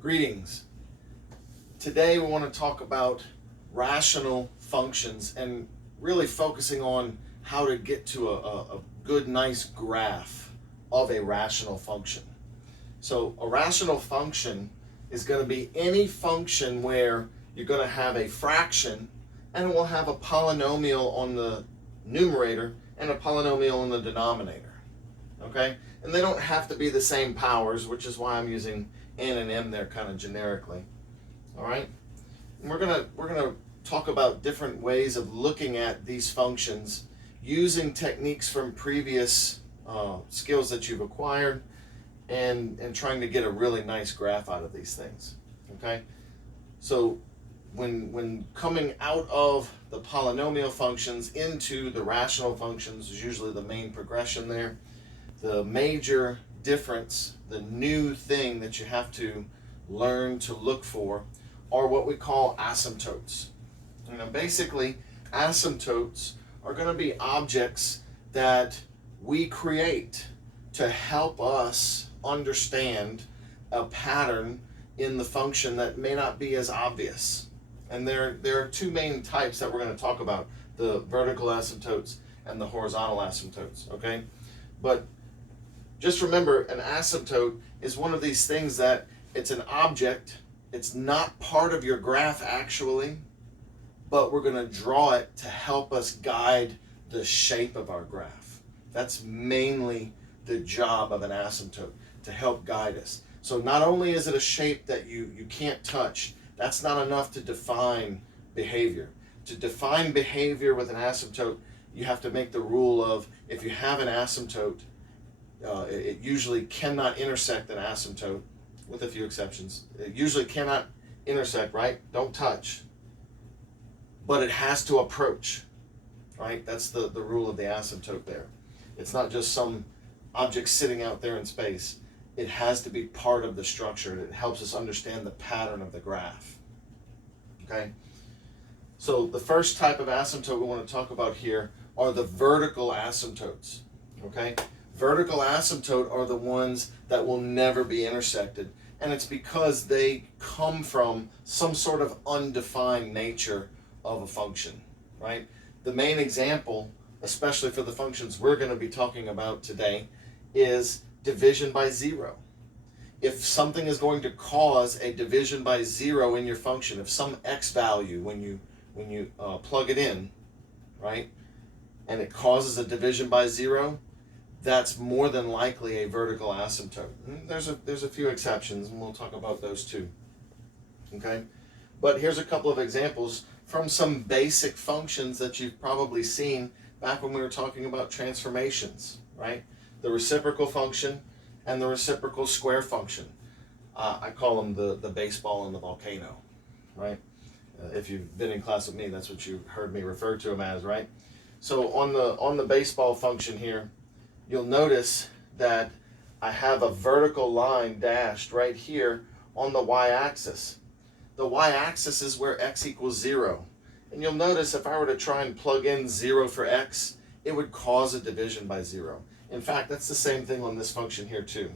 Greetings. Today we want to talk about rational functions and really focusing on how to get to a good, nice graph of a rational function. So a rational function is going to be any function where you're going to have a fraction and it will have a polynomial on the numerator and a polynomial on the denominator. Okay? And they don't have to be the same powers, which is why I'm using n and m there kind of generically. All right? And we're gonna talk about different ways of looking at these functions using techniques from previous skills that you've acquired and trying to get a really nice graph out of these things. Okay? So when coming out of the polynomial functions into the rational functions is usually the main progression there. The major difference, the new thing that you have to learn to look for are what we call asymptotes. Basically, asymptotes are going to be objects that we create to help us understand a pattern in the function that may not be as obvious. And there are two main types that we're going to talk about, the vertical asymptotes and the horizontal asymptotes, okay? But just remember, an asymptote is one of these things that it's an object, it's not part of your graph actually, but we're going to draw it to help us guide the shape of our graph. That's mainly the job of an asymptote, to help guide us. So not only is it a shape that you can't touch, that's not enough to define behavior. To define behavior with an asymptote, you have to make the rule of, if you have an asymptote, it usually cannot intersect an asymptote, with a few exceptions. It usually cannot intersect, right? Don't touch. But it has to approach, right? That's the rule of the asymptote there. It's not just some object sitting out there in space. It has to be part of the structure. It helps us understand the pattern of the graph. Okay? So the first type of asymptote we want to talk about here are the vertical asymptotes. Okay? Vertical asymptote are the ones that will never be intersected, and it's because they come from some sort of undefined nature of a function, right? The main example, especially for the functions we're going to be talking about today, is division by zero. If something is going to cause a division by zero in your function, if some x value, when you plug it in, right, and it causes a division by zero, that's more than likely a vertical asymptote. There's a few exceptions, and we'll talk about those too. Okay? But here's a couple of examples from some basic functions that you've probably seen back when we were talking about transformations, right? The reciprocal function and the reciprocal square function. I call them the baseball and the volcano, right? If you've been in class with me, that's what you heard me refer to them as, right? So on the baseball function here, you'll notice that I have a vertical line dashed right here on the y-axis. The y-axis is where x equals 0. And you'll notice if I were to try and plug in 0 for x, it would cause a division by 0. In fact, that's the same thing on this function here too.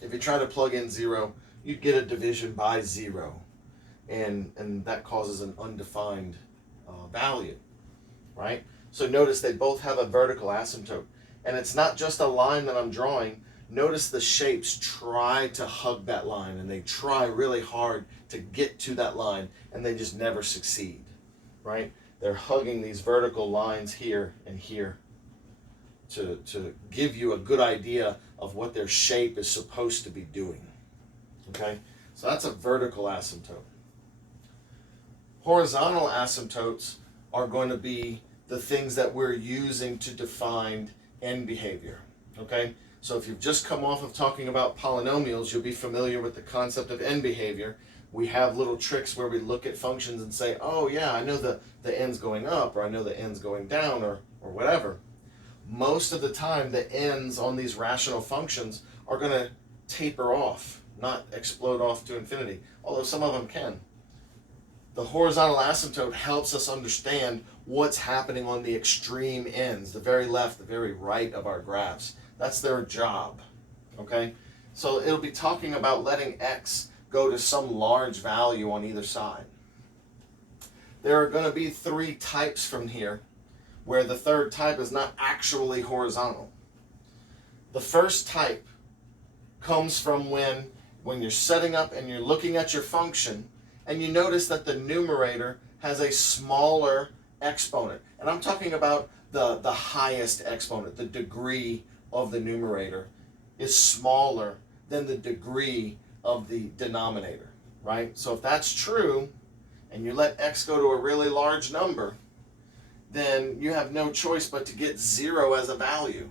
If you try to plug in 0, you'd get a division by 0. And that causes an undefined value, right? So notice they both have a vertical asymptote. And it's not just a line that I'm drawing. Notice the shapes try to hug that line, and they try really hard to get to that line, and they just never succeed, right? They're hugging these vertical lines here and here to give you a good idea of what their shape is supposed to be doing, okay? So that's a vertical asymptote. Horizontal asymptotes are going to be the things that we're using to define end behavior, okay? So if you've just come off of talking about polynomials, you'll be familiar with the concept of end behavior. We have little tricks where we look at functions and say, oh yeah, I know the end's going up, or I know the end's going down, or whatever. Most of the time, the ends on these rational functions are going to taper off, not explode off to infinity, although some of them can. The horizontal asymptote helps us understand what's happening on the extreme ends, the very left, the very right of our graphs. That's their job, okay? So it'll be talking about letting x go to some large value on either side. There are going to be three types from here, where the third type is not actually horizontal. The first type comes from when you're setting up and you're looking at your function and you notice that the numerator has a smaller exponent. And I'm talking about the highest exponent. The degree of the numerator is smaller than the degree of the denominator, right? So if that's true, and you let x go to a really large number, then you have no choice but to get 0 as a value.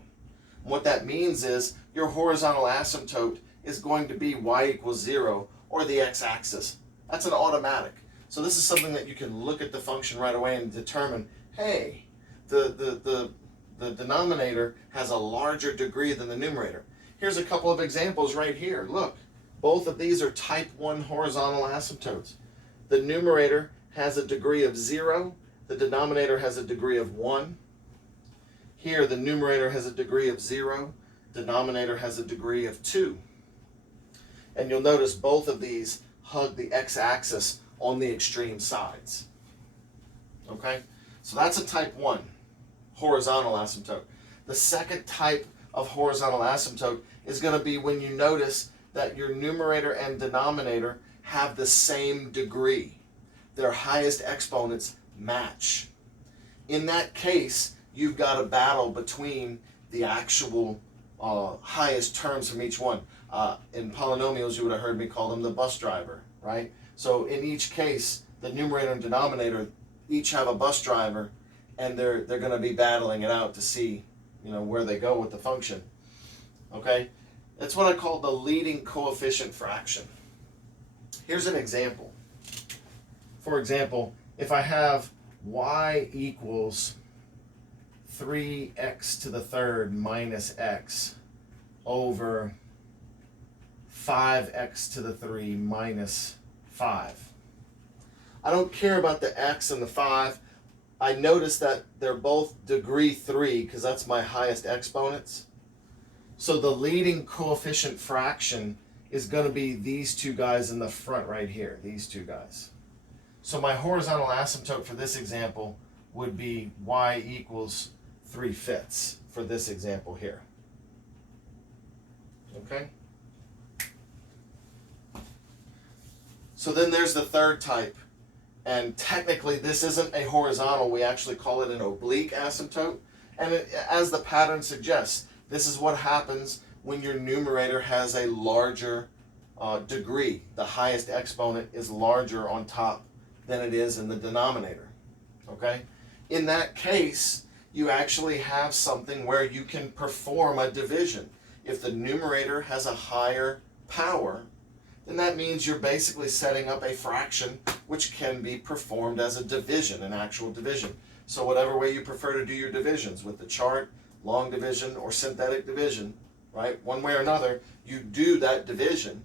And what that means is your horizontal asymptote is going to be y equals 0, or the x-axis. That's an automatic. So this is something that you can look at the function right away and determine, hey, the denominator has a larger degree than the numerator. Here's a couple of examples right here. Look, both of these are type 1 horizontal asymptotes. The numerator has a degree of 0. The denominator has a degree of 1. Here, the numerator has a degree of 0. Denominator has a degree of 2. And you'll notice both of these hug the x-axis on the extreme sides. Okay? So that's a type 1 horizontal asymptote. The second type of horizontal asymptote is going to be when you notice that your numerator and denominator have the same degree. Their highest exponents match. In that case, you've got a battle between the actual highest terms from each one. In polynomials, you would have heard me call them the bus driver, right? So in each case, the numerator and denominator each have a bus driver, and they're going to be battling it out to see, where they go with the function. Okay? That's what I call the leading coefficient fraction. Here's an example. For example, if I have y equals 3x to the third minus x over 5x to the 3 minus 5. I don't care about the x and the 5. I notice that they're both degree 3 because that's my highest exponents. So the leading coefficient fraction is going to be these two guys in the front right here, these two guys. So my horizontal asymptote for this example would be y equals 3/5 for this example here. Okay? So then there's the third type. And technically this isn't a horizontal, we actually call it an oblique asymptote. And as the pattern suggests, this is what happens when your numerator has a larger degree. The highest exponent is larger on top than it is in the denominator. Okay? In that case, you actually have something where you can perform a division. If the numerator has a higher power, then that means you're basically setting up a fraction which can be performed as a division, an actual division. So whatever way you prefer to do your divisions, with the chart, long division, or synthetic division, right? One way or another, you do that division,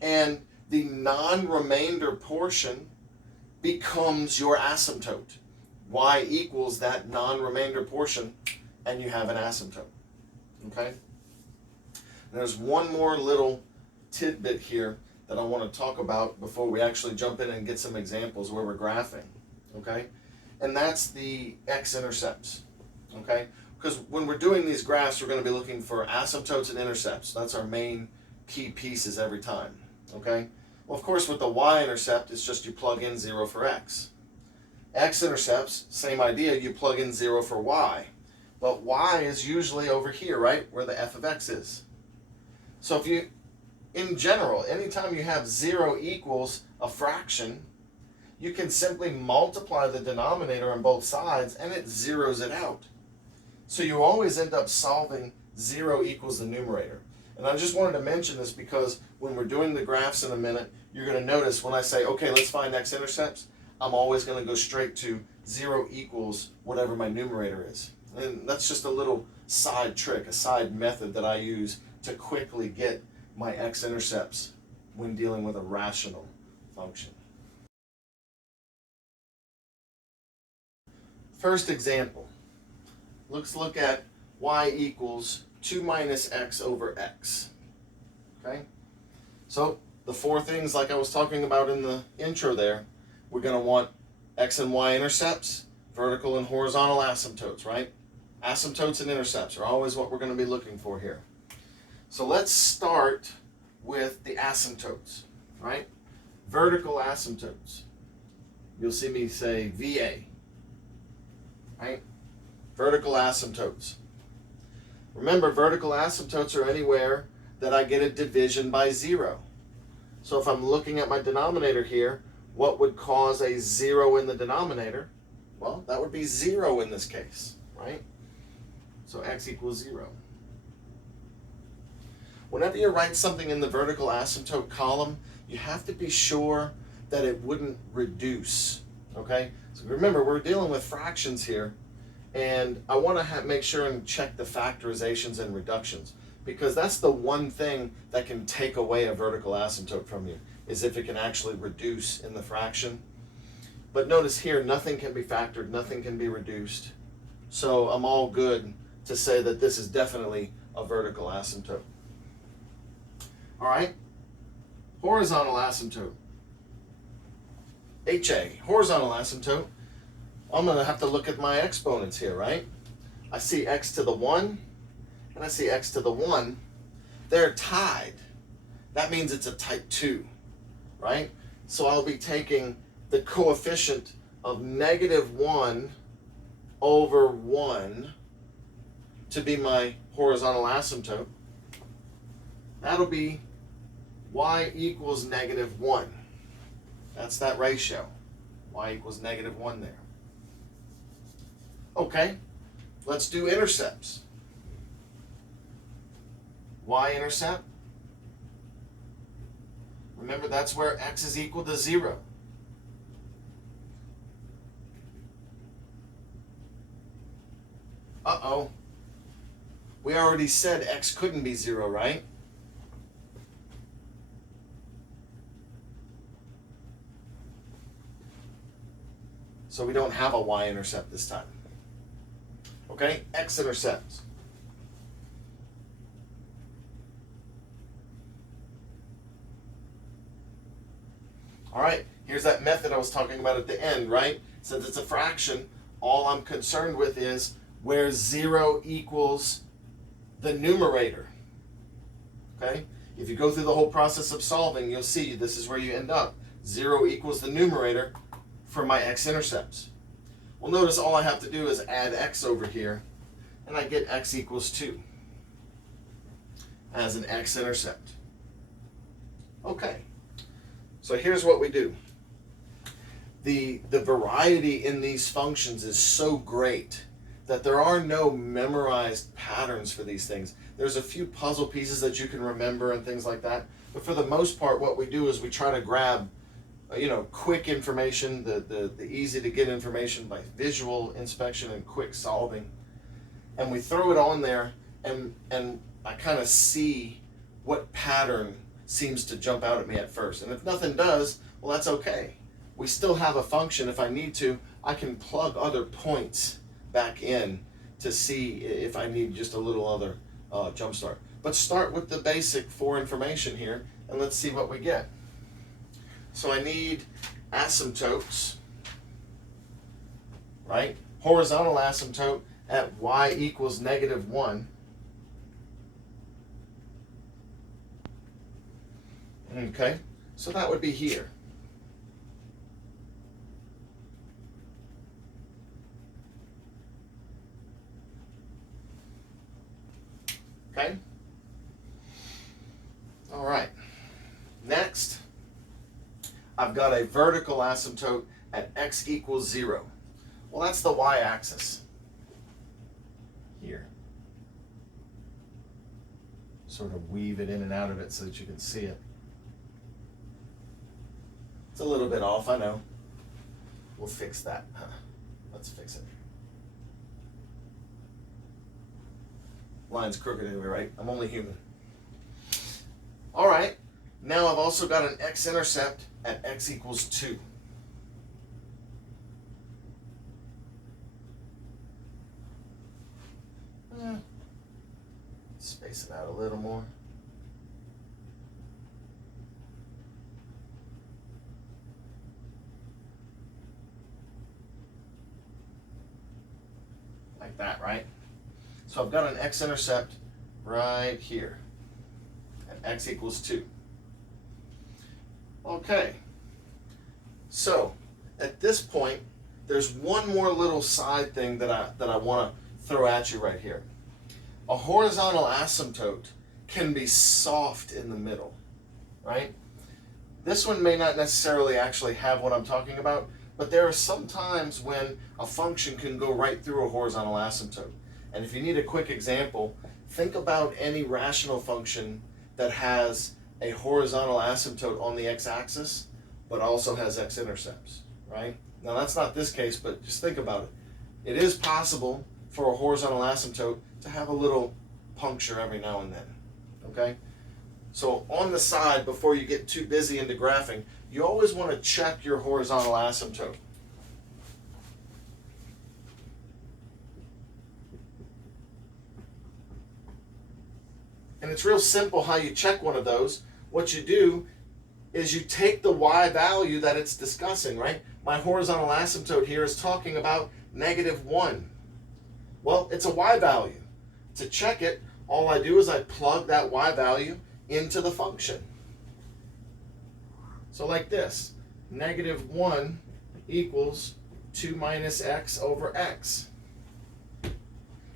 and the non-remainder portion becomes your asymptote. Y equals that non-remainder portion, and you have an asymptote. Okay? And there's one more little tidbit here that I want to talk about before we actually jump in and get some examples where we're graphing. Okay? And that's the x-intercepts. Okay? Because when we're doing these graphs, we're going to be looking for asymptotes and intercepts. That's our main key pieces every time. Okay? Well, of course, with the y-intercept, it's just you plug in 0 for x. X-intercepts, same idea, you plug in 0 for y. But y is usually over here, right, where the f of x is. So if you, in general, anytime you have 0 equals a fraction, you can simply multiply the denominator on both sides and it zeroes it out. So you always end up solving 0 equals the numerator. And I just wanted to mention this because when we're doing the graphs in a minute, you're going to notice when I say, okay, let's find x-intercepts, I'm always going to go straight to 0 equals whatever my numerator is. And that's just a little side trick, a side method that I use to quickly get my x-intercepts when dealing with a rational function. First example. Let's look at y equals 2 minus x over x. Okay? So the four things like I was talking about in the intro there, we're going to want x and y intercepts, vertical and horizontal asymptotes, right? Asymptotes and intercepts are always what we're going to be looking for here. So let's start with the asymptotes, right? Vertical asymptotes. You'll see me say VA, right? Vertical asymptotes. Remember, vertical asymptotes are anywhere that I get a division by 0. So if I'm looking at my denominator here, what would cause a 0 in the denominator? Well, that would be 0 in this case, right? So x equals 0. Whenever you write something in the vertical asymptote column, you have to be sure that it wouldn't reduce, okay? So remember, we're dealing with fractions here, and I want to make sure and check the factorizations and reductions, because that's the one thing that can take away a vertical asymptote from you, is if it can actually reduce in the fraction. But notice here, nothing can be factored, nothing can be reduced. So I'm all good to say that this is definitely a vertical asymptote. All right, horizontal asymptote. HA, horizontal asymptote. I'm going to have to look at my exponents here, right? I see x to the 1 and I see x to the 1. They're tied. That means it's a type 2, right? So I'll be taking the coefficient of -1 over 1 to be my horizontal asymptote. That'll be y equals -1. That's that ratio. Y equals -1 there. Okay, let's do intercepts. Y-intercept. Remember, that's where x is equal to 0. Uh-oh. We already said x couldn't be 0, right? So we don't have a y-intercept this time. Okay, x-intercepts. All right, here's that method I was talking about at the end, right? Since it's a fraction, all I'm concerned with is where 0 equals the numerator. Okay? If you go through the whole process of solving, you'll see this is where you end up. 0 equals the numerator for my x-intercepts. Well, notice all I have to do is add x over here, and I get x equals 2 as an x-intercept. Okay, so here's what we do. The variety in these functions is so great that there are no memorized patterns for these things. There's a few puzzle pieces that you can remember and things like that, but for the most part, what we do is we try to grab quick information, the easy to get information by visual inspection and quick solving, and we throw it on there, and I kind of see what pattern seems to jump out at me at first. And if nothing does, well, that's okay. We still have a function. If I need to, I can plug other points back in to see if I need just a little other jump start. But start with the basic for information here, and let's see what we get. So I need asymptotes, right? Horizontal asymptote at y equals -1. Okay, so that would be here. Okay? All right. Next, I've got a vertical asymptote at x equals 0. Well, that's the y-axis here. Sort of weave it in and out of it so that you can see it. It's a little bit off, I know. We'll fix that. Let's fix it. Line's crooked anyway, right? I'm only human. All right. Now I've also got an x-intercept at x equals 2. Space it out a little more. like that, right? So I've got an x-intercept right here, and x equals 2. Okay, so at this point, there's one more little side thing that I want to throw at you right here. A horizontal asymptote can be soft in the middle, right? This one may not necessarily actually have what I'm talking about, but there are some times when a function can go right through a horizontal asymptote. And if you need a quick example, think about any rational function that has a horizontal asymptote on the x-axis, but also has x-intercepts, right? Now that's not this case, but just think about it. It is possible for a horizontal asymptote to have a little puncture every now and then, okay? So on the side, before you get too busy into graphing, you always want to check your horizontal asymptote. And it's real simple how you check one of those. What you do is you take the y value that it's discussing, right? My horizontal asymptote here is talking about -1. Well, it's a y value. To check it, all I do is I plug that y value into the function. So like this, -1 equals 2 minus x over x.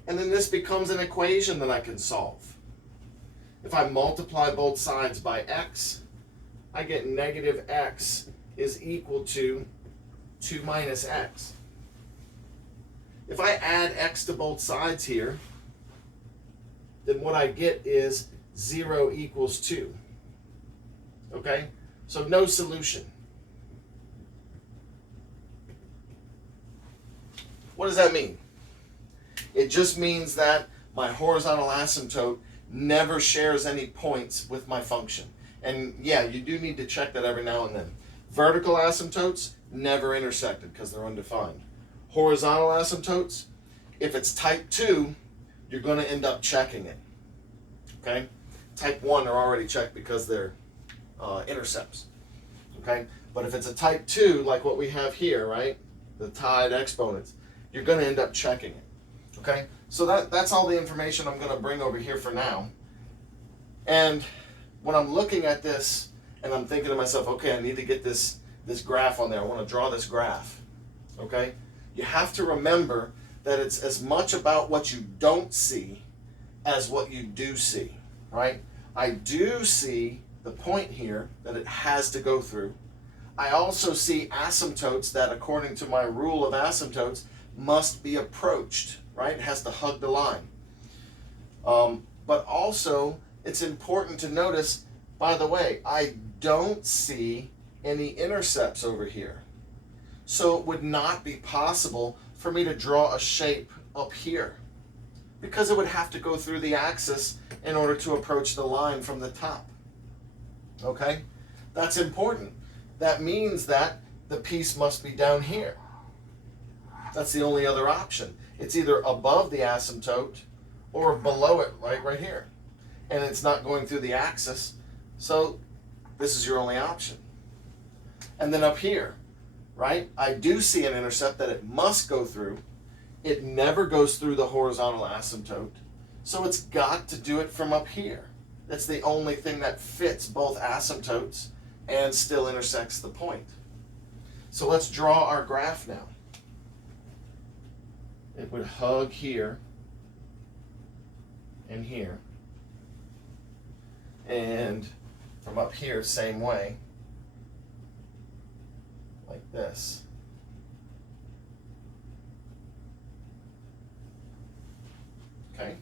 And then this becomes an equation that I can solve. If I multiply both sides by x, I get -x is equal to 2 minus x. If I add x to both sides here, then what I get is 0 equals 2. Okay? So no solution. What does that mean? It just means that my horizontal asymptote never shares any points with my function. And yeah, you do need to check that every now and then. Vertical asymptotes never intersected because they're undefined. Horizontal asymptotes, if it's type 2, you're going to end up checking it. Okay? Type 1 are already checked because they're intercepts. Okay? But if it's a type 2, like what we have here, right? The tied exponents, you're going to end up checking it. Okay? So that's all the information I'm going to bring over here for now. And when I'm looking at this and I'm thinking to myself, okay, I need to get this graph on there. I want to draw this graph. Okay? You have to remember that it's as much about what you don't see as what you do see, right? I do see the point here that it has to go through. I also see asymptotes that, according to my rule of asymptotes, must be approached, right? It has to hug the line. But also, it's important to notice, by the way, I don't see any intercepts over here. So it would not be possible for me to draw a shape up here, because it would have to go through the axis in order to approach the line from the top. Okay? That's important. That means that the piece must be down here. That's the only other option. It's either above the asymptote or below it, right here. And it's not going through the axis, so this is your only option. And then up here, right, I do see an intercept that it must go through. It never goes through the horizontal asymptote, so it's got to do it from up here. That's the only thing that fits both asymptotes and still intersects the point. So let's draw our graph now. It would hug here and here. And from up here, same way, like this. Okay?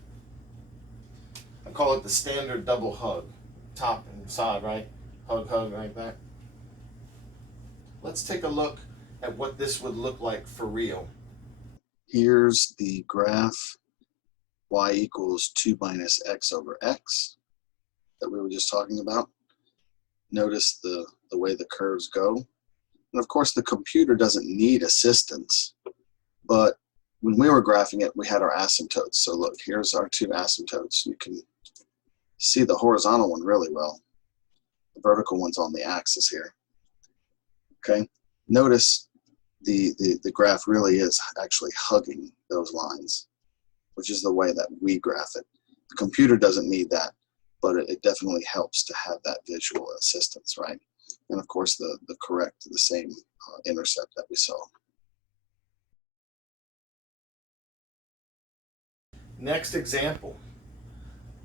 I call it the standard double hug. Top and side, right? Hug, hug, like that. Let's take a look at what this would look like for real. Here's the graph y equals 2 minus x over x that we were just talking about. Notice the way the curves go. And of course, the computer doesn't need assistance, but when we were graphing it, we had our asymptotes. So look, here's our two asymptotes. You can see the horizontal one really well. The vertical one's on the axis here. Okay, notice the graph really is actually hugging those lines. which is the way that we graph it. The computer doesn't need that, but it definitely helps to have that visual assistance, right? And of course, the same intercept that we saw. Next example,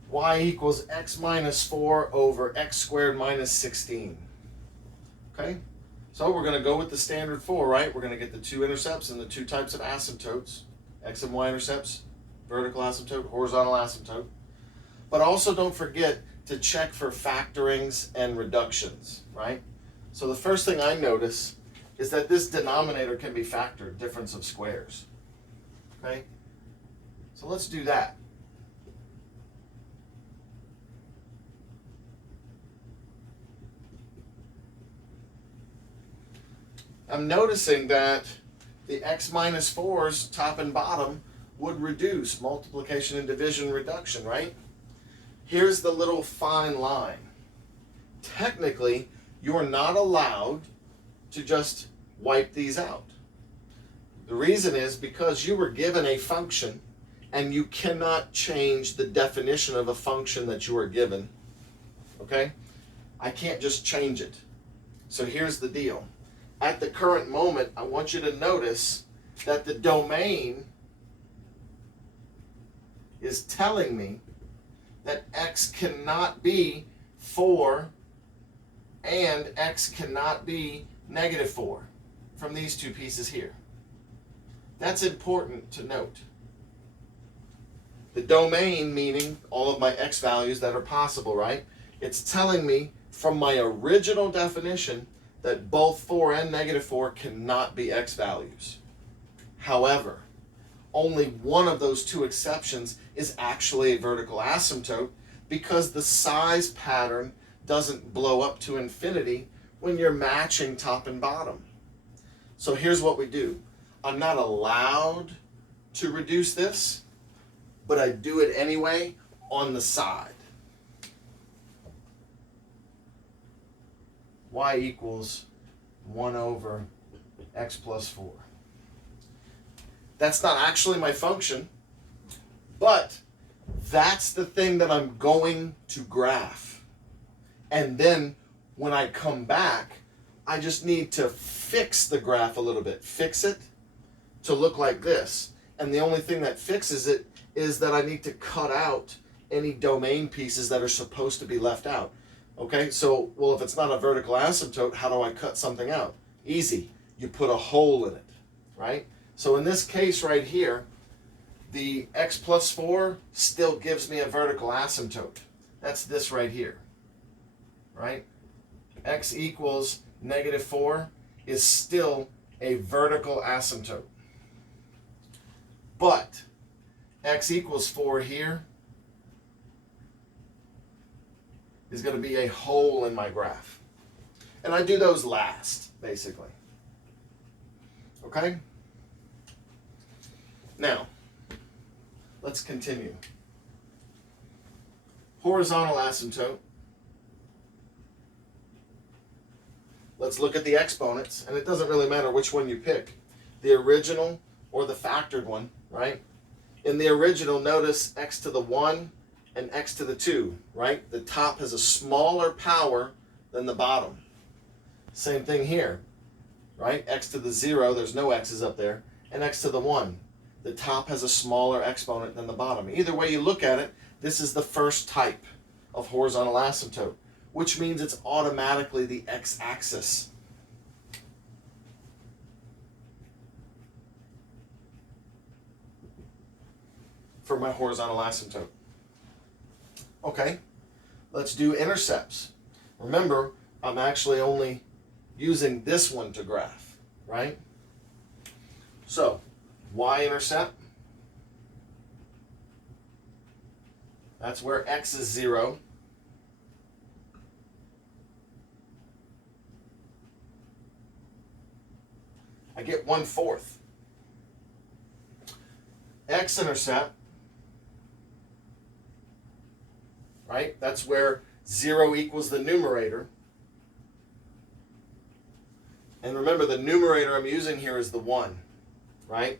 y equals x minus 4 over x squared minus 16. Okay, so we're going to go with the standard 4, right? We're going to get the two intercepts and the two types of asymptotes, x and y intercepts, vertical asymptote, horizontal asymptote. But also don't forget to check for factorings and reductions, right? So the first thing I notice is that this denominator can be factored, difference of squares. Okay? So let's do that. I'm noticing that the x minus 4's top and bottom would reduce, multiplication and division reduction, right? Here's the little fine line. Technically, you're not allowed to just wipe these out. The reason is because you were given a function and you cannot change the definition of a function that you are given. Okay? I can't just change it. So here's the deal. At the current moment, I want you to notice that the domain is telling me that x cannot be 4 and x cannot be negative 4 from these two pieces here. That's important to note. The domain meaning all of my x values that are possible, right? It's telling me from my original definition that both 4 and negative 4 cannot be x values. However, only one of those two exceptions is actually a vertical asymptote because the size pattern doesn't blow up to infinity when you're matching top and bottom. So here's what we do. I'm not allowed to reduce this, but I do it anyway on the side. Y equals 1 over x plus 4. That's not actually my function, but that's the thing that I'm going to graph. And then when I come back, I just need to fix the graph a little bit. Fix it to look like this. And the only thing that fixes it is that I need to cut out any domain pieces that are supposed to be left out. Okay, so, well, if it's not a vertical asymptote, how do I cut something out? Easy. You put a hole in it, right? So in this case right here, the x plus 4 still gives me a vertical asymptote. That's this right here, right? X equals negative 4 is still a vertical asymptote. But x equals 4 here is going to be a hole in my graph. And I do those last, basically. Okay? Now, let's continue. Horizontal asymptote. Let's look at the exponents, and it doesn't really matter which one you pick, the original or the factored one, right? In the original, notice x to the 1 and x to the 2, right? The top has a smaller power than the bottom. Same thing here, right? X to the 0, there's no x's up there, and x to the 1. The top has a smaller exponent than the bottom. Either way you look at it, this is the first type of horizontal asymptote, which means it's automatically the x-axis. For my horizontal asymptote. Okay, let's do intercepts. Remember, I'm actually only using this one to graph, right? So, y-intercept, that's where x is 0. I get 1/4. X-intercept, right? That's where 0 equals the numerator. And remember, the numerator I'm using here is the 1, right?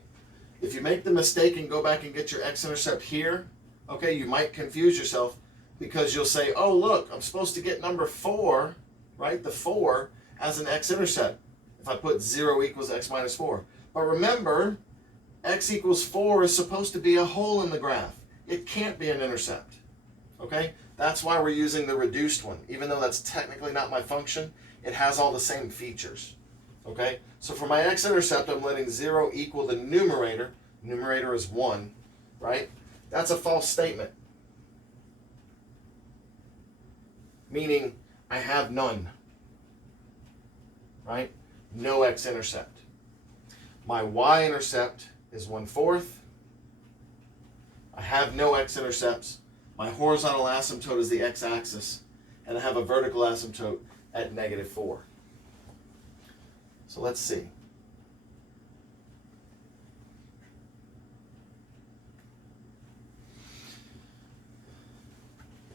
If you make the mistake and go back and get your x-intercept here, okay, you might confuse yourself because you'll say, oh, look, I'm supposed to get number 4, right, the 4, as an x-intercept if I put 0 equals x minus 4. But remember, x equals 4 is supposed to be a hole in the graph. It can't be an intercept, okay? That's why we're using the reduced one. Even though that's technically not my function, it has all the same features, okay? So for my x-intercept, I'm letting 0 equal the numerator. Numerator is 1, right? That's a false statement, meaning I have none, right? No x-intercept. My y-intercept is 1/4. I have no x-intercepts. My horizontal asymptote is the x-axis, and I have a vertical asymptote at -4. So let's see.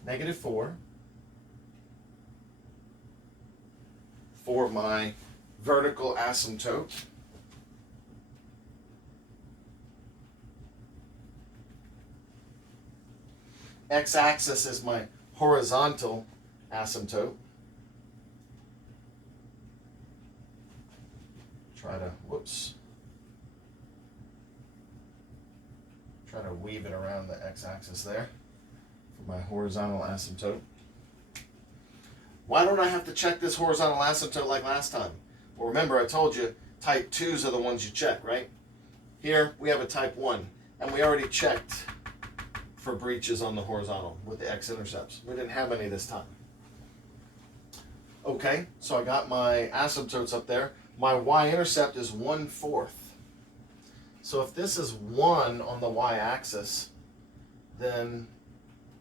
-4 for my vertical asymptote. X-axis is my horizontal asymptote. Try to weave it around the x-axis there for my horizontal asymptote. Why don't I have to check this horizontal asymptote like last time? Well, remember I told you type 2s are the ones you check, right? Here we have a type 1, and we already checked for breaches on the horizontal with the x-intercepts. We didn't have any this time. Okay, so I got my asymptotes up there. My y-intercept is 1/4. So if this is 1 on the y-axis, then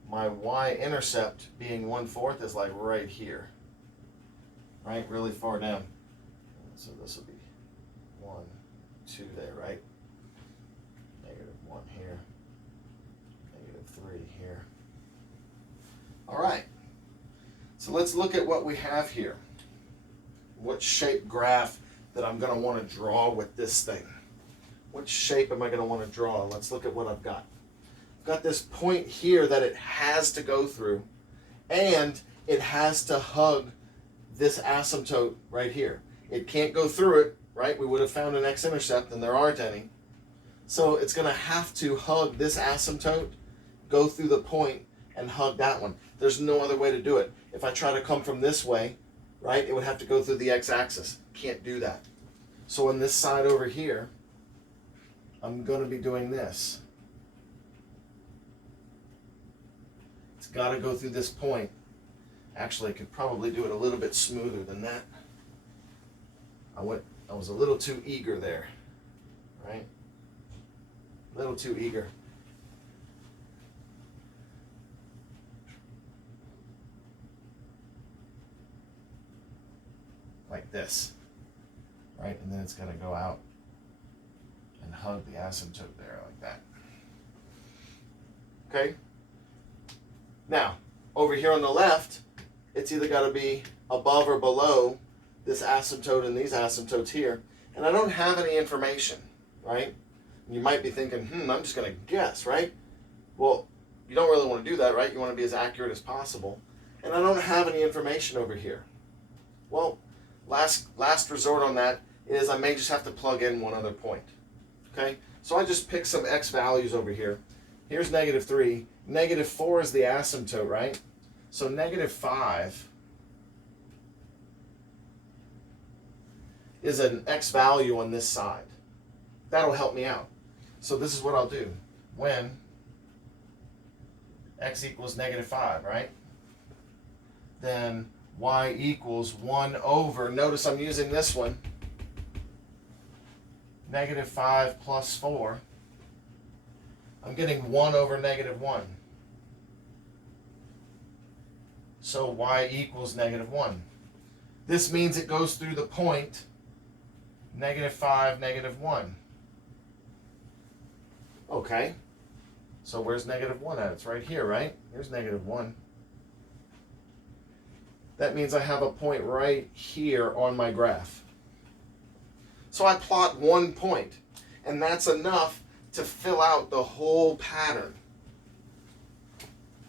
my y-intercept being 1/4 is like right here, right? Really far down. So this will be 1, 2 there, right? -1 here, -3 here. All right. So let's look at what we have here. What shape graph that I'm going to want to draw with this thing. What shape am I going to want to draw? Let's look at what I've got. I've got this point here that it has to go through, and it has to hug this asymptote right here. It can't go through it, right? We would have found an x-intercept, and there aren't any. So it's going to have to hug this asymptote, go through the point, and hug that one. There's no other way to do it. If I try to come from this way, right, it would have to go through the x-axis. Can't do that. So on this side over here, I'm going to be doing this. It's got to go through this point. Actually, I could probably do it a little bit smoother than that. I was a little too eager there, right? A little too eager. Like this, right? And then it's going to go out and hug the asymptote there like that. Okay? Now, over here on the left, it's either got to be above or below this asymptote and these asymptotes here. And I don't have any information, right? You might be thinking, I'm just going to guess, right? Well, you don't really want to do that, right? You want to be as accurate as possible. And I don't have any information over here. Well, last resort on that is I may just have to plug in one other point. Okay? So I just pick some x values over here. Here's -3. -4 is the asymptote, right? So -5 is an x value on this side. That'll help me out. So this is what I'll do. When x equals -5, right? Then y equals 1 over, notice I'm using this one, -5 plus 4. I'm getting 1 over -1. So y equals -1. This means it goes through the point -5, -1. Okay. So where's -1 at? It's right here, right? Here's -1. That means I have a point right here on my graph. So I plot one point, and that's enough to fill out the whole pattern.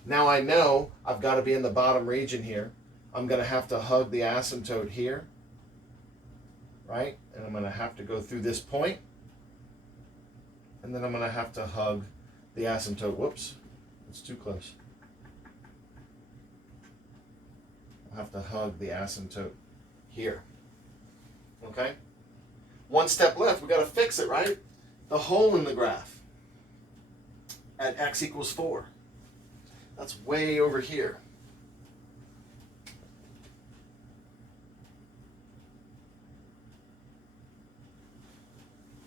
Now I know I've got to be in the bottom region here. I'm going to have to hug the asymptote here, right? And I'm going to have to go through this point, and then I'm going to have to hug the asymptote. Whoops, it's too close. I'll have to hug the asymptote here. Okay? One step left, we got to fix it, right? The hole in the graph at x equals 4. That's way over here.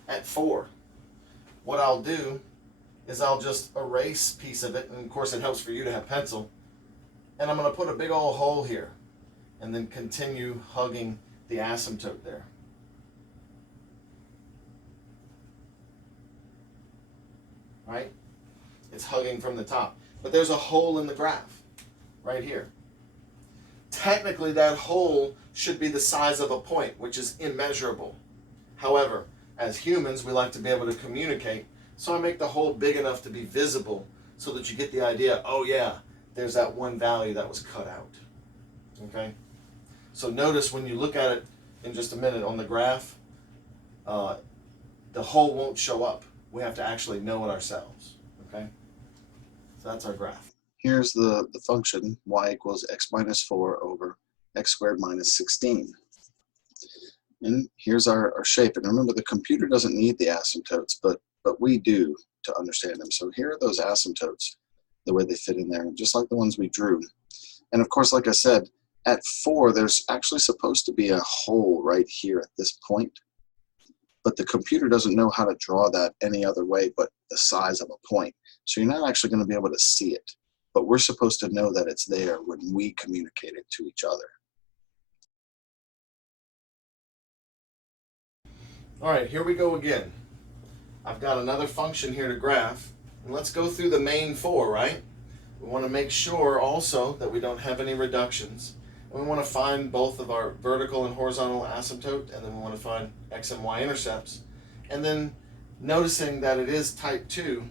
At 4, what I'll do is I'll just erase a piece of it, and of course it helps for you to have pencil, and I'm going to put a big old hole here and then continue hugging the asymptote there. Right? It's hugging from the top. But there's a hole in the graph right here. Technically, that hole should be the size of a point, which is immeasurable. However, as humans, we like to be able to communicate, so I make the hole big enough to be visible so that you get the idea, oh yeah, there's that one value that was cut out. Okay? So notice when you look at it in just a minute on the graph, the hole won't show up. We have to actually know it ourselves. Okay? So that's our graph. Here's the function y equals x minus 4 over x squared minus 16. And here's our shape. And remember, the computer doesn't need the asymptotes, but we do to understand them. So here are those asymptotes, the way they fit in there, just like the ones we drew. And of course, like I said, at 4, there's actually supposed to be a hole right here at this point. But the computer doesn't know how to draw that any other way but the size of a point. So you're not actually going to be able to see it. But we're supposed to know that it's there when we communicate it to each other. All right, here we go again. I've got another function here to graph. And let's go through the main 4, right? We want to make sure also that we don't have any reductions. And we want to find both of our vertical and horizontal asymptote, and then we want to find x and y intercepts. And then noticing that it is type 2,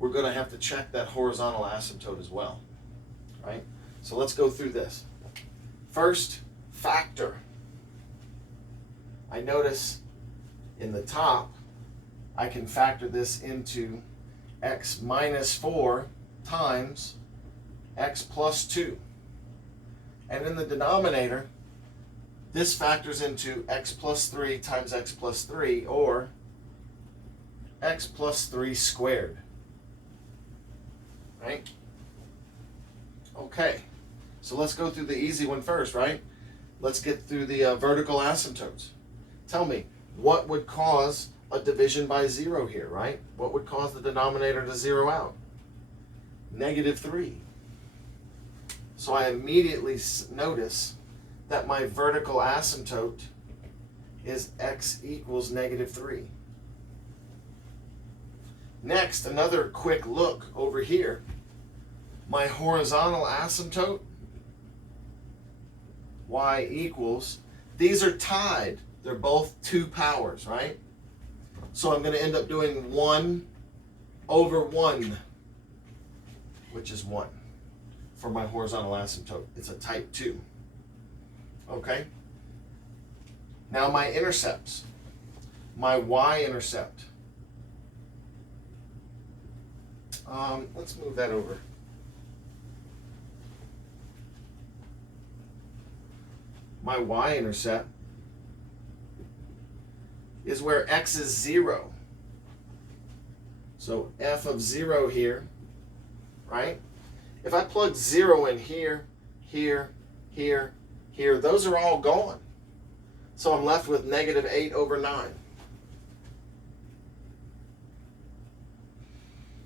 we're going to have to check that horizontal asymptote as well, right? So let's go through this. First, factor. I notice in the top, I can factor this into x minus 4 times x plus 2. And in the denominator, this factors into x plus 3 times x plus 3, or x plus 3 squared. Right? Okay, so let's go through the easy one first, right? Let's get through the vertical asymptotes. Tell me, what would cause a division by 0 here, right? What would cause the denominator to 0 out? -3. So I immediately notice that my vertical asymptote is x equals -3. Next, another quick look over here. My horizontal asymptote, y equals, these are tied. They're both 2 powers, right? So I'm going to end up doing 1 over 1, which is 1 for my horizontal asymptote. It's a type 2. Okay? Now my intercepts. My y-intercept. Let's move that over. My y-intercept is where x is 0. So f of 0 here, right? If I plug 0 in here, here, here, here, those are all gone. So I'm left with -8 over 9.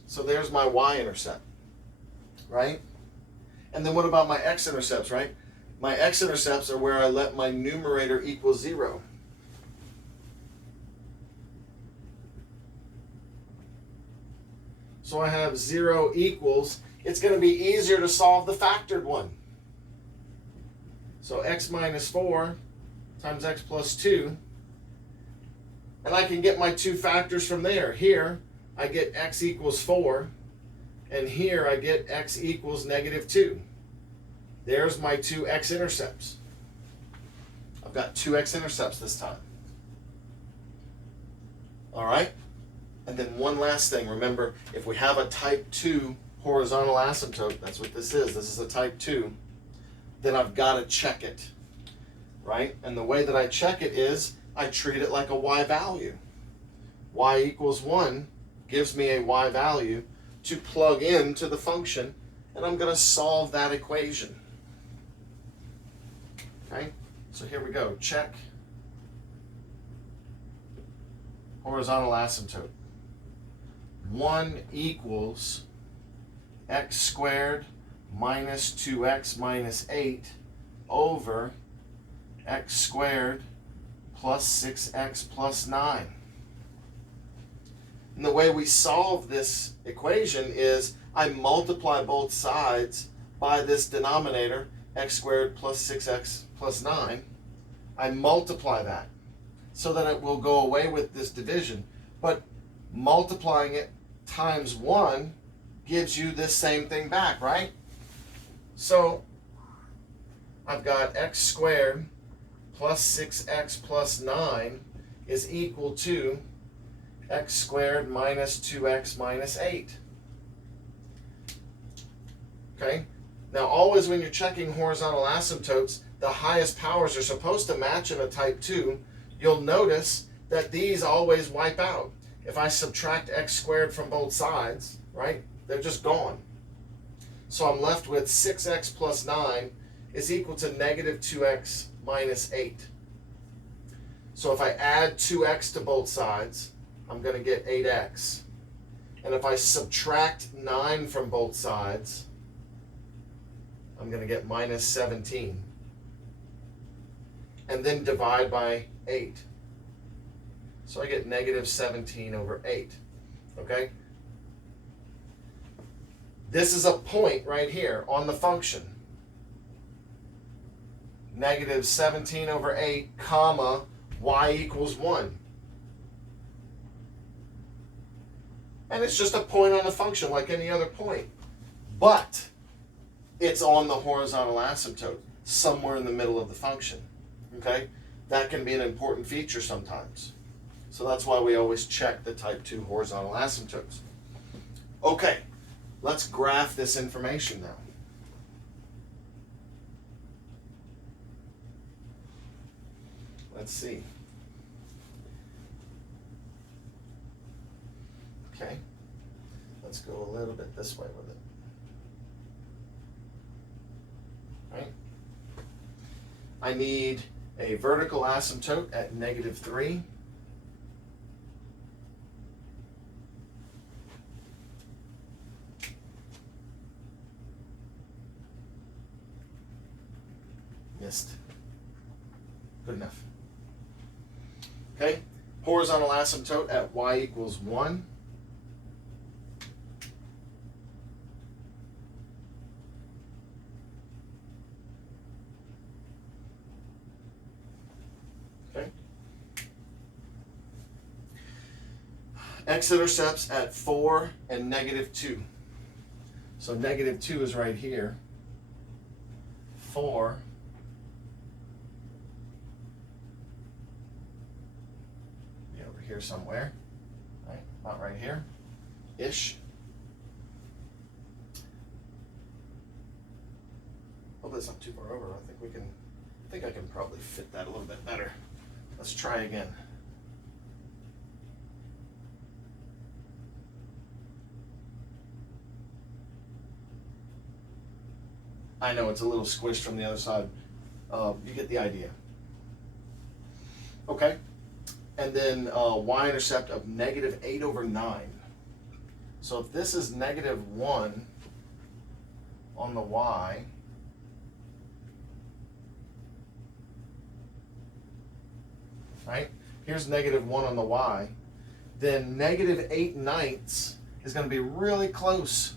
So there's my y-intercept, right? And then what about my x-intercepts, right? My x-intercepts are where I let my numerator equal 0. So I have 0 equals, it's going to be easier to solve the factored one. So x minus 4 times x plus 2. And I can get my 2 factors from there. Here, I get x equals 4, and here I get x equals -2. There's my two x-intercepts. I've got two x-intercepts this time. All right? And then one last thing. Remember, if we have a type 2 horizontal asymptote, that's what this is a type 2, then I've got to check it, right? And the way that I check it is I treat it like a y value. Y equals 1 gives me a y value to plug into the function, and I'm going to solve that equation. Okay, so here we go. Check horizontal asymptote. 1 equals x squared minus 2x minus 8 over x squared plus 6x plus 9. And the way we solve this equation is I multiply both sides by this denominator, x squared plus 6x plus 9. I multiply that so that it will go away with this division. But multiplying it times 1 gives you this same thing back, right? So I've got x squared plus 6x plus 9 is equal to x squared minus 2x minus 8. Okay? Now always when you're checking horizontal asymptotes, the highest powers are supposed to match in a type 2. You'll notice that these always wipe out. If I subtract x squared from both sides, right, they're just gone. So I'm left with 6x plus 9 is equal to -2x minus 8. So if I add 2x to both sides, I'm going to get 8x. And if I subtract 9 from both sides, I'm going to get -17. And then divide by 8. So I get -17 over 8. Okay? This is a point right here on the function. -17 over 8, comma, y equals 1. And it's just a point on the function like any other point. But it's on the horizontal asymptote, somewhere in the middle of the function. Okay? That can be an important feature sometimes. So that's why we always check the type 2 horizontal asymptotes. Okay, let's graph this information now. Let's see. Okay, let's go a little bit this way with it. Right? I need a vertical asymptote at -3. Missed. Good enough. Okay, horizontal asymptote at y equals 1. Okay. X-intercepts at 4 and -2. So -2 is right here. 4 here somewhere, right? Not right here, ish. Hope that's not too far over. I think I can probably fit that a little bit better. Let's try again. I know it's a little squished from the other side. You get the idea. Okay. And then y-intercept of -8 over 9. So if this is -1 on the y, right? Here's -1 on the y. Then -8/9 is going to be really close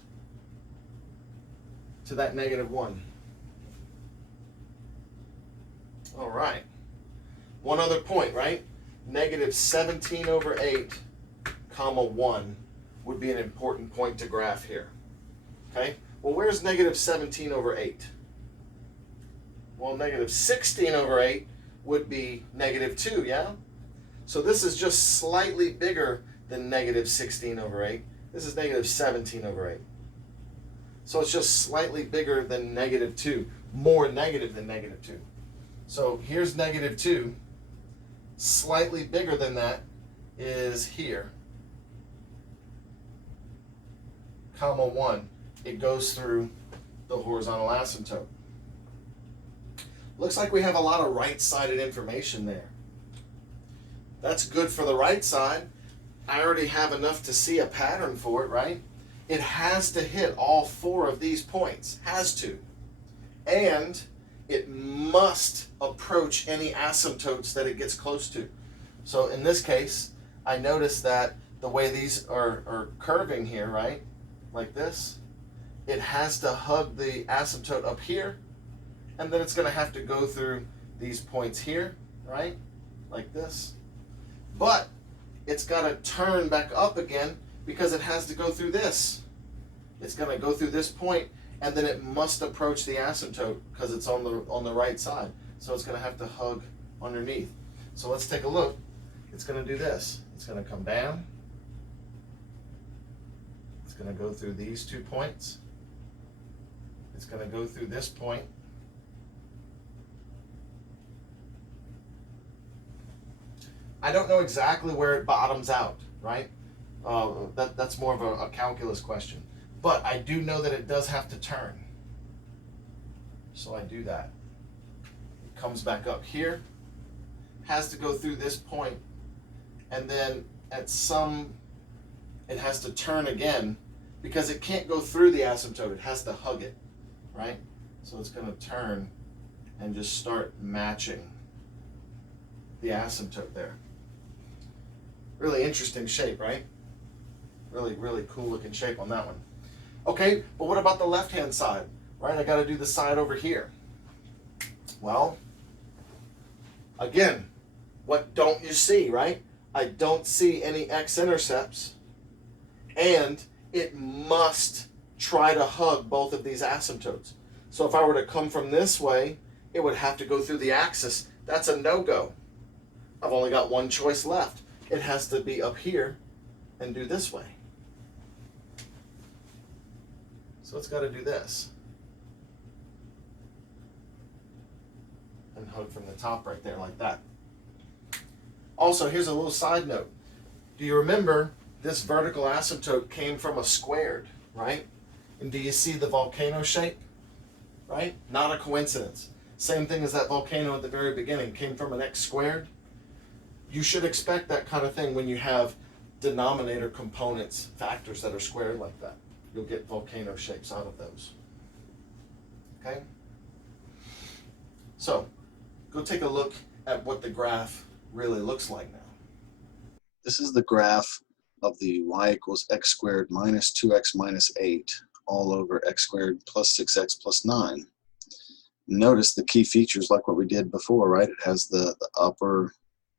to that -1. All right. One other point, right? -17 over 8, comma 1. would be an important point to graph here. Okay, well, where's negative 17 over 8? Well, negative 16 over 8 would be negative 2, yeah? So this is just slightly bigger than negative 16 over 8. This is negative 17 over 8. So it's just slightly bigger than negative 2, more negative than negative 2. So here's negative 2. Slightly bigger than that is here, comma 1. It goes through the horizontal asymptote. Looks like we have a lot of right-sided information there. That's good for the right side. I already have enough to see a pattern for it, right? It has to hit all 4 of these points, has to. And it must approach any asymptotes that it gets close to. So in this case, I notice that the way these are curving here, right? Like this, it has to hug the asymptote up here, and then it's going to have to go through these points here, right? Like this. But it's got to turn back up again because it has to go through this. It's going to go through this point, and then it must approach the asymptote because it's on the right side. So it's going to have to hug underneath. So let's take a look. It's going to do this. It's going to come down. It's going to go through these 2 points. It's going to go through this point. I don't know exactly where it bottoms out, right? That's more of a calculus question. But I do know that it does have to turn. So I do that. It comes back up here, has to go through this point, and then at some, it has to turn again because it can't go through the asymptote. It has to hug it, right? So it's going to turn and just start matching the asymptote there. Really interesting shape, right? Really, really cool looking shape on that one. Okay, but what about the left-hand side, right? I got to do the side over here. Well, again, what don't you see, right? I don't see any x-intercepts, and it must try to hug both of these asymptotes. So if I were to come from this way, it would have to go through the axis. That's a no-go. I've only got one choice left. It has to be up here and do this way. So it's got to do this. And hug from the top right there like that. Also, here's a little side note. Do you remember this vertical asymptote came from a squared, right? And do you see the volcano shape? Right? Not a coincidence. Same thing as that volcano at the very beginning came from an x squared. You should expect that kind of thing when you have denominator components, factors that are squared like that. You'll get volcano shapes out of those. Okay? So, go take a look at what the graph really looks like now. This is the graph of the y equals x squared minus 2x minus 8 all over x squared plus 6x plus 9. Notice the key features like what we did before, right? It has the upper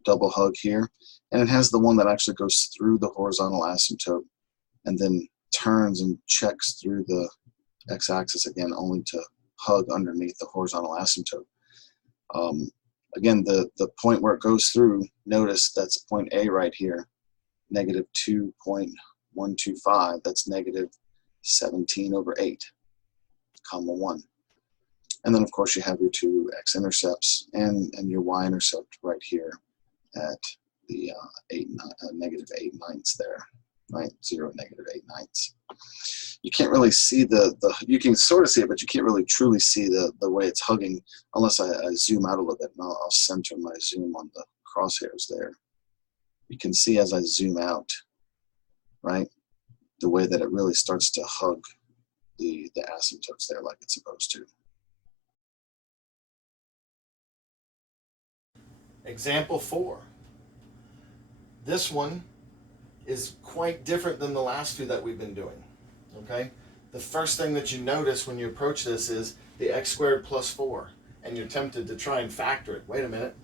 double hug here, and it has the one that actually goes through the horizontal asymptote and then turns and checks through the x-axis again, only to hug underneath the horizontal asymptote. Again, the point where it goes through, notice that's point A right here, negative 2.125. That's negative 17 over 8, comma 1. And then, of course, you have your 2 x-intercepts and your y-intercept right here at the negative 8/9 there, right? 0, negative 8/9. You can't really see you can sort of see it, but you can't really truly see the way it's hugging unless I zoom out a little bit, and I'll center my zoom on the crosshairs there. You can see as I zoom out, right, the way that it really starts to hug the asymptotes there like it's supposed to. Example 4. This one is quite different than the last two that we've been doing. Okay? The first thing that you notice when you approach this is the x squared plus 4, and you're tempted to try and factor it. Wait a minute.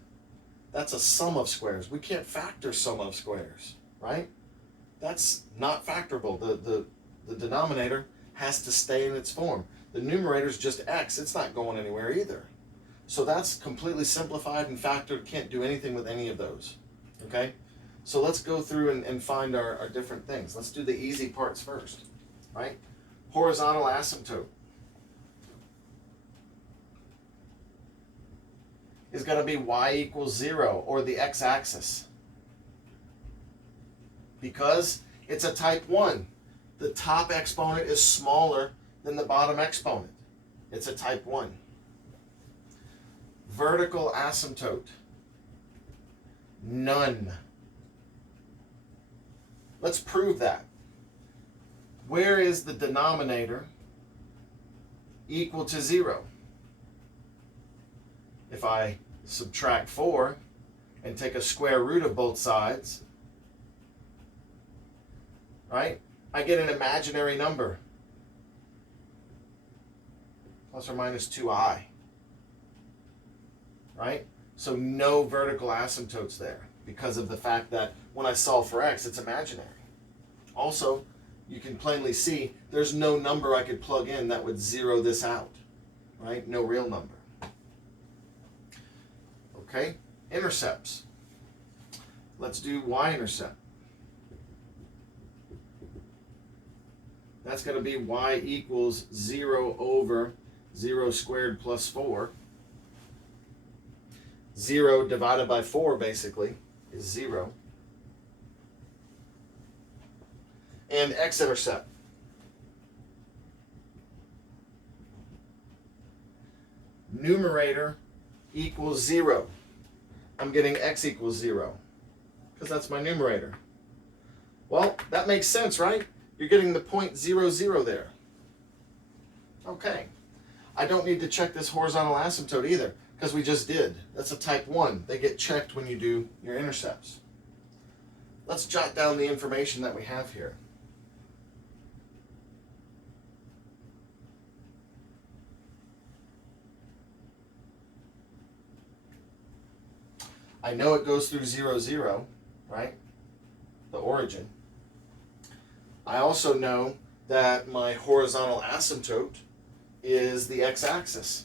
That's a sum of squares. We can't factor sum of squares, right? That's not factorable. The denominator has to stay in its form. The numerator is just x. It's not going anywhere either. So that's completely simplified and factored. Can't do anything with any of those. Okay? So let's go through and find our different things. Let's do the easy parts first. Right? Horizontal asymptote is going to be y equals 0, or the x-axis. Because it's a type 1. The top exponent is smaller than the bottom exponent. It's a type 1. Vertical asymptote. None. Let's prove that. Where is the denominator equal to 0? If I subtract 4 and take a square root of both sides, right, I get an imaginary number, plus or minus 2i, right? So no vertical asymptotes there because of the fact that when I solve for x, it's imaginary. Also, you can plainly see there's no number I could plug in that would zero this out, right? No real number. Okay, intercepts. Let's do y-intercept. That's going to be y equals 0 over 0 squared plus 4. 0 divided by 4 basically is 0. And x-intercept. Numerator equals 0. I'm getting x equals 0 because that's my numerator. Well, that makes sense, right? You're getting the 0.00 there. Okay. I don't need to check this horizontal asymptote either because we just did. That's a type 1. They get checked when you do your intercepts. Let's jot down the information that we have here. I know it goes through 0, 0, right? The origin. I also know that my horizontal asymptote is the x-axis.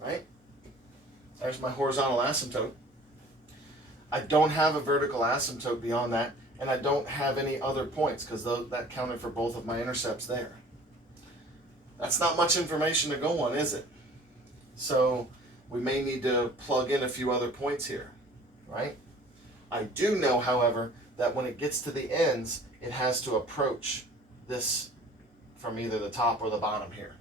Right? There's my horizontal asymptote. I don't have a vertical asymptote beyond that, and I don't have any other points because that counted for both of my intercepts there. That's not much information to go on, is it? So we may need to plug in a few other points here, right? I do know, however, that when it gets to the ends, it has to approach this from either the top or the bottom here.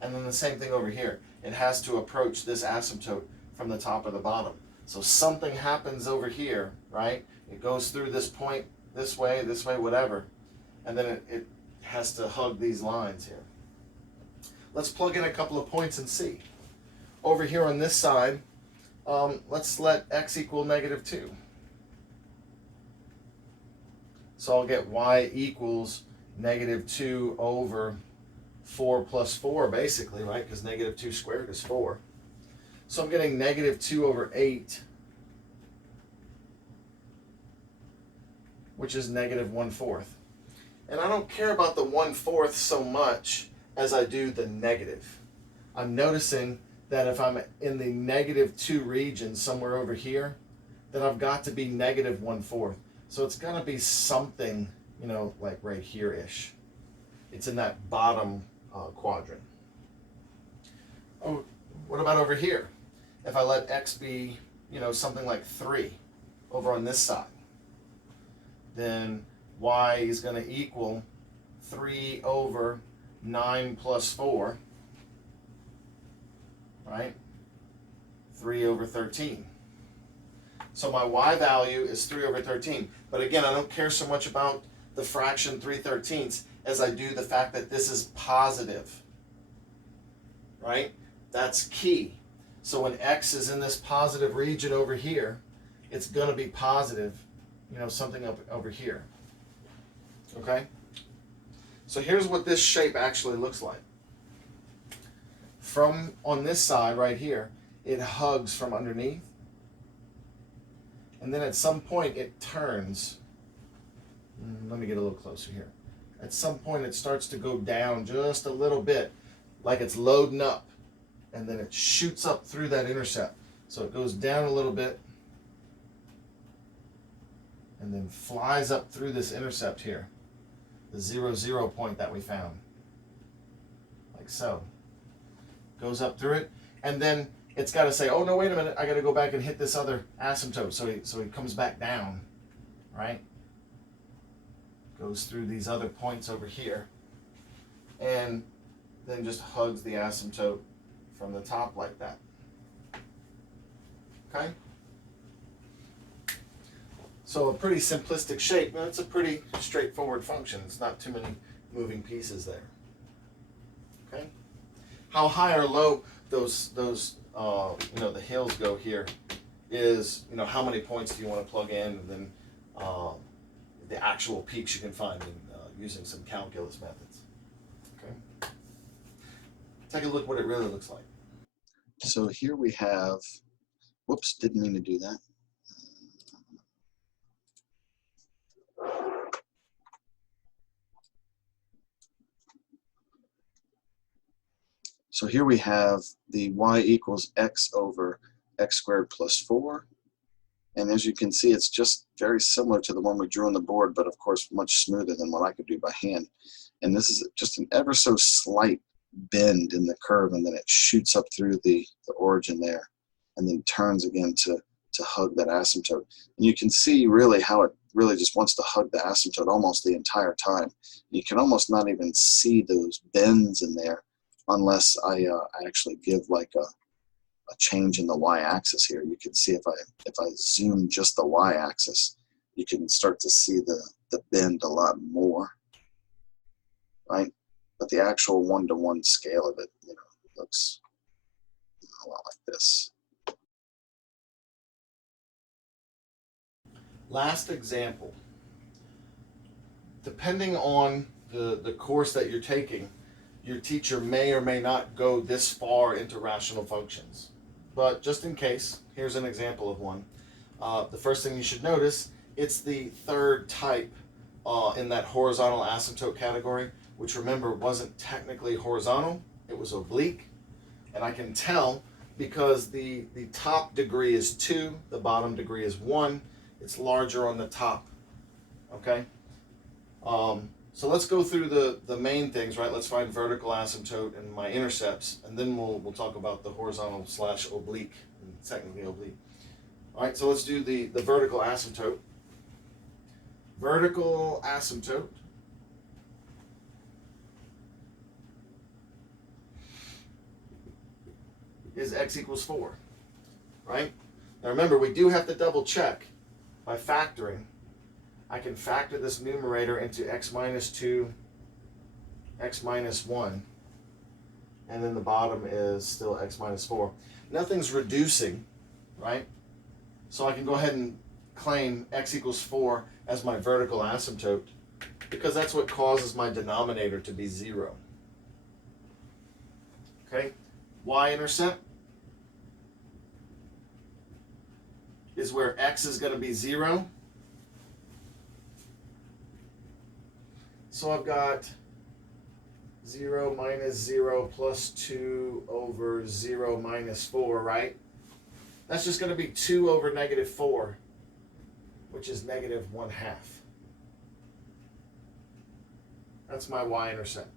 And then the same thing over here. It has to approach this asymptote from the top or the bottom. So something happens over here, right? It goes through this point, this way, whatever. And then it has to hug these lines here. Let's plug in a couple of points and see. Over here on this side, let's let x equal -2. So I'll get y equals -2 over 4 plus 4, basically, right? Because -2 squared is 4. So I'm getting -2 over 8, which is -1/4. And I don't care about the 1/4 so much as I do the negative. I'm noticing that if I'm in the -2 region somewhere over here, then I've got to be -1/4. So it's going to be something, like right here-ish. It's in that bottom quadrant. Oh, what about over here? If I let x be, something like 3 over on this side, then y is going to equal 3 over 9 plus 4, right? 3 over 13. So my y value is 3 over 13. But again, I don't care so much about the fraction 3/13 as I do the fact that this is positive, right? That's key. So when x is in this positive region over here, it's going to be positive, something up over here. Okay? So here's what this shape actually looks like. from on this side right here, it hugs from underneath. And then at some point it turns. Let me get a little closer here. At some point it starts to go down just a little bit, like it's loading up. And then it shoots up through that intercept. So it goes down a little bit and then flies up through this intercept here, the 0, 0 point that we found. Like so. Goes up through it, and then it's got to say, oh no, wait a minute, I got to go back and hit this other asymptote. So he comes back down, right? Goes through these other points over here, and then just hugs the asymptote from the top like that. Okay? So a pretty simplistic shape, but it's a pretty straightforward function. It's not too many moving pieces there. Okay? How high or low those the hills go here is, how many points do you want to plug in, and then the actual peaks you can find in using some calculus methods. Okay. Take a look what it really looks like. So here we have, whoops, didn't mean to do that. So here we have the y equals x over x squared plus 4. And as you can see, it's just very similar to the one we drew on the board, but of course much smoother than what I could do by hand. And this is just an ever so slight bend in the curve, and then it shoots up through the origin there, and then turns again to hug that asymptote. And you can see really how it really just wants to hug the asymptote almost the entire time. You can almost not even see those bends in there unless I actually give like a change in the y-axis here. You can see if I zoom just the y-axis, you can start to see the bend a lot more, right? But the actual one-to-one scale of it, looks a lot like this. Last example. Depending on the course that you're taking, your teacher may or may not go this far into rational functions. But just in case, here's an example of one. The first thing you should notice, it's the third type in that horizontal asymptote category, which remember wasn't technically horizontal, it was oblique. And I can tell because the top degree is 2, the bottom degree is 1. It's larger on the top, okay? So let's go through the main things, right? Let's find vertical asymptote and my intercepts, and then we'll talk about the horizontal / oblique, and technically oblique. All right, so let's do the vertical asymptote. Vertical asymptote is x equals 4, right? Now remember, we do have to double check by factoring. I can factor this numerator into x minus 2, x minus 1, and then the bottom is still x minus 4. Nothing's reducing, right? So I can go ahead and claim x equals 4 as my vertical asymptote because that's what causes my denominator to be 0. Okay? Y-intercept is where x is going to be 0. So I've got 0 minus 0 plus 2 over 0 minus 4, right? That's just going to be 2 over negative 4, which is negative 1/2. That's my y-intercept.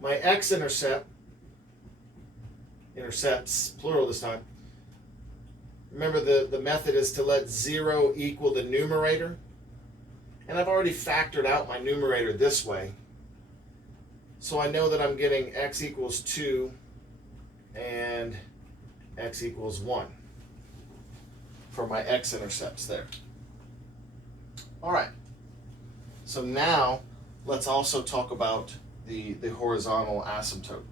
My x-intercept, intercepts, plural this time. Remember the method is to let 0 equal the numerator. And I've already factored out my numerator this way. So I know that I'm getting x equals 2 and x equals 1 for my x-intercepts there. All right. So now let's also talk about the horizontal asymptote.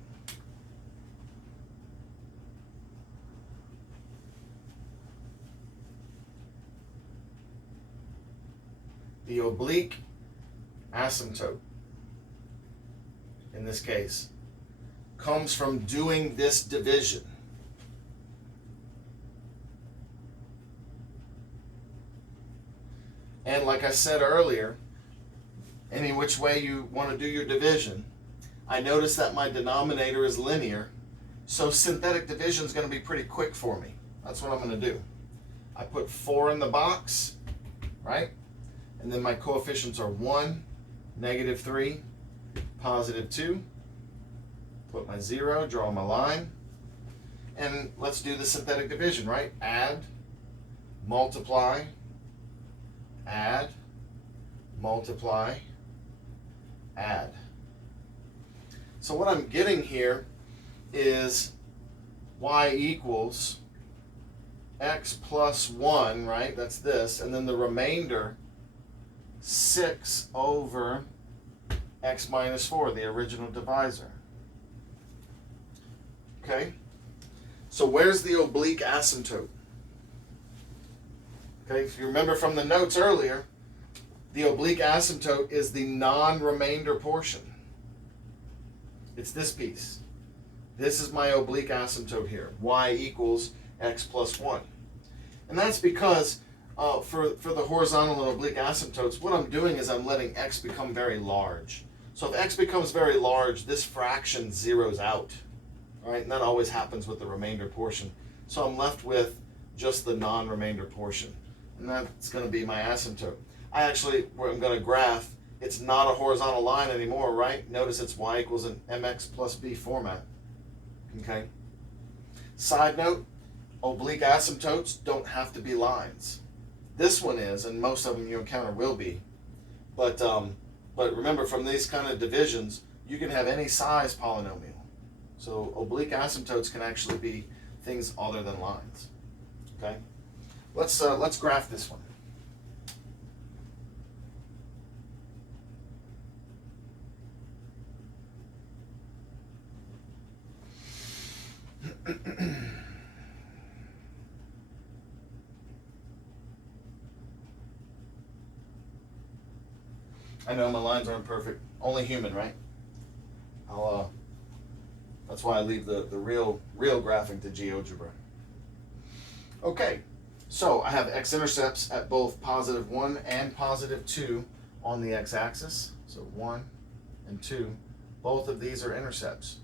The oblique asymptote, in this case, comes from doing this division. And like I said earlier, any which way you want to do your division, I notice that my denominator is linear, so synthetic division is going to be pretty quick for me. That's what I'm going to do. I put 4 in the box, right? And then my coefficients are 1, -3, +2. Put my 0, draw my line. And let's do the synthetic division, right? Add, multiply, add, multiply, add. So what I'm getting here is y equals x plus 1, right? That's this. And then the remainder, 6 over x minus 4, the original divisor. Okay? So where's the oblique asymptote? Okay, if you remember from the notes earlier, the oblique asymptote is the non-remainder portion. It's this piece. This is my oblique asymptote here. Y equals x plus 1. And that's because for the horizontal and oblique asymptotes, what I'm doing is I'm letting x become very large. So if x becomes very large, this fraction zeroes out. Right? And that always happens with the remainder portion. So I'm left with just the non-remainder portion. And that's going to be my asymptote. Where I'm going to graph, it's not a horizontal line anymore, right? Notice it's y equals an mx plus b format. Okay? Side note, oblique asymptotes don't have to be lines. This one is, and most of them you encounter will be. But remember, from these kind of divisions, you can have any size polynomial. So oblique asymptotes can actually be things other than lines. Okay? Let's graph this one. I know my lines aren't perfect. Only human, right? That's why I leave the real graphing to GeoGebra. Okay, so I have x-intercepts at both +1 and +2 on the x-axis. So 1 and 2, both of these are intercepts.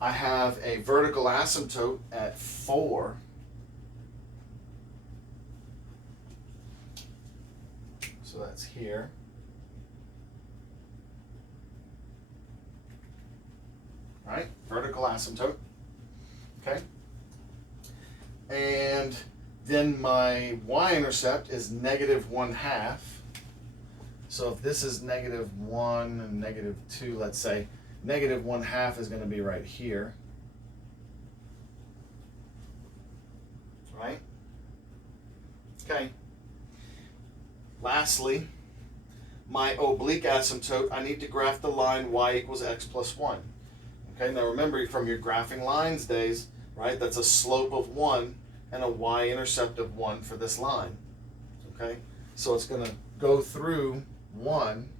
I have a vertical asymptote at 4. So that's here. All right, vertical asymptote. Okay. And then my y-intercept is -1/2. So if this is -1 and -2, let's say, -1/2 is going to be right here. Right? Okay. Lastly, my oblique asymptote, I need to graph the line y equals x plus 1. Okay, now remember from your graphing lines days, right, that's a slope of 1 and a y-intercept of 1 for this line. Okay, so it's going to go through 1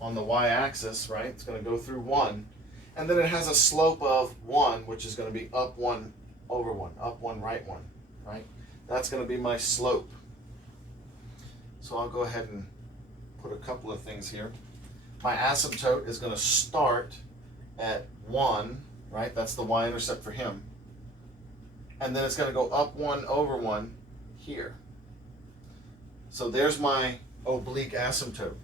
on the y-axis, right? It's going to go through 1. And then it has a slope of 1, which is going to be up 1 over 1, up 1, right 1, right? That's going to be my slope. So I'll go ahead and put a couple of things here. My asymptote is going to start at 1, right? That's the y-intercept for him. And then it's going to go up 1 over 1 here. So there's my oblique asymptote.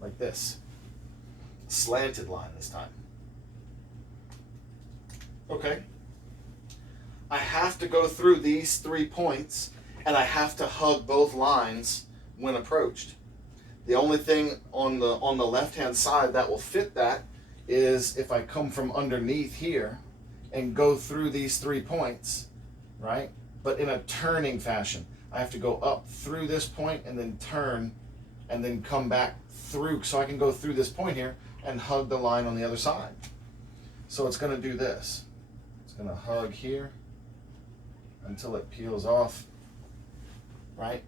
Like this. Slanted line this time. Okay. I have to go through these 3 points, and I have to hug both lines when approached. The only thing on the left-hand side that will fit that is if I come from underneath here and go through these 3 points, right? But in a turning fashion. I have to go up through this point and then turn and then come back through, so I can go through this point here and hug the line on the other side. So it's going to do this. It's going to hug here until it peels off, right?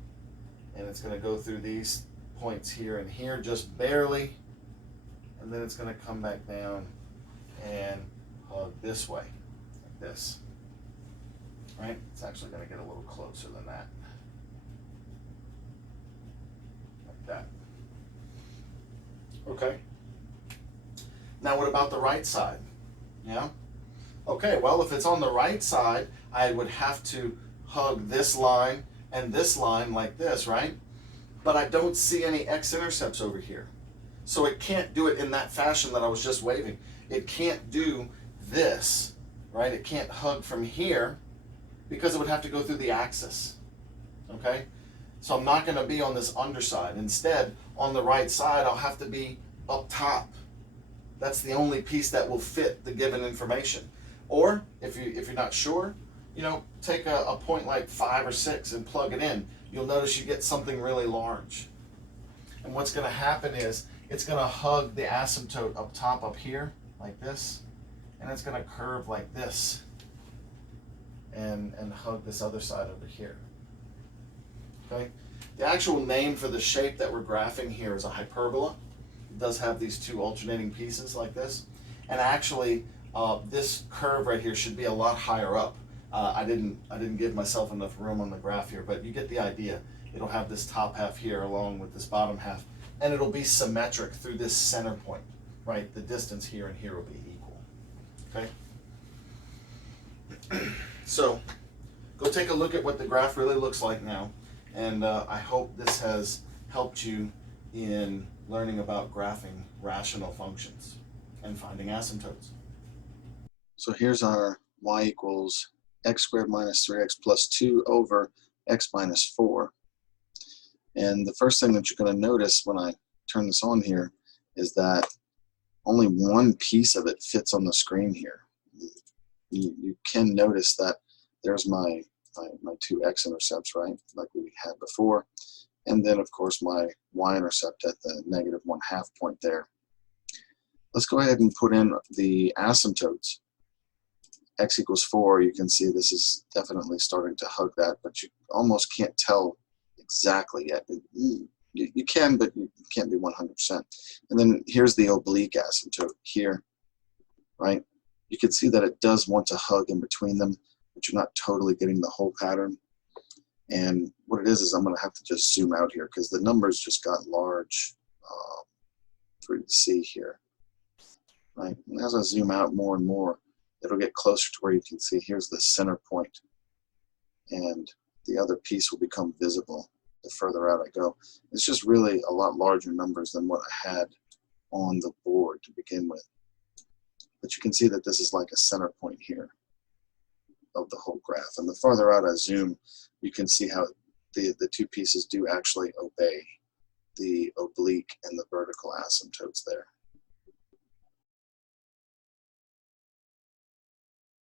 And it's going to go through these points here and here just barely, and then it's going to come back down and hug this way, like this, right? It's actually going to get a little closer than that, like that. Okay. Now what about the right side? Yeah? Okay, well, if it's on the right side, I would have to hug this line and this line like this, right? But I don't see any x-intercepts over here. So it can't do it in that fashion that I was just waving. It can't do this, right? It can't hug from here because it would have to go through the axis, okay? So I'm not gonna be on this underside. Instead, on the right side, I'll have to be up top. That's the only piece that will fit the given information. Or if you're not sure, you know, take a point like 5 or 6 and plug it in. You'll notice you get something really large. And what's going to happen is it's going to hug the asymptote up top up here like this, and it's going to curve like this and hug this other side over here. Okay? The actual name for the shape that we're graphing here is a hyperbola. It does have these two alternating pieces like this. And actually, this curve right here should be a lot higher up. I didn't give myself enough room on the graph here, but you get the idea. It'll have this top half here along with this bottom half, and it'll be symmetric through this center point, right? The distance here and here will be equal, okay? So, go take a look at what the graph really looks like now, and I hope this has helped you in learning about graphing rational functions and finding asymptotes. So here's our y equals x squared minus 3x plus 2 over x minus 4. And the first thing that you're going to notice when I turn this on here is that only one piece of it fits on the screen here. You can notice that there's my two x-intercepts, right, like we had before. And then, of course, my y-intercept at the -1/2 point there. Let's go ahead and put in the asymptotes. X equals 4, you can see this is definitely starting to hug that, but you almost can't tell exactly yet. You can, but you can't be 100%. And then here's the oblique asymptote here, right? You can see that it does want to hug in between them, but you're not totally getting the whole pattern. And what it is I'm going to have to just zoom out here because the numbers just got large for you to see here, right? And as I zoom out more and more, it'll get closer to where you can see here's the center point, and the other piece will become visible the further out I go. It's just really a lot larger numbers than what I had on the board to begin with. But you can see that this is like a center point here of the whole graph. And the farther out I zoom, you can see how the two pieces do actually obey the oblique and the vertical asymptotes there.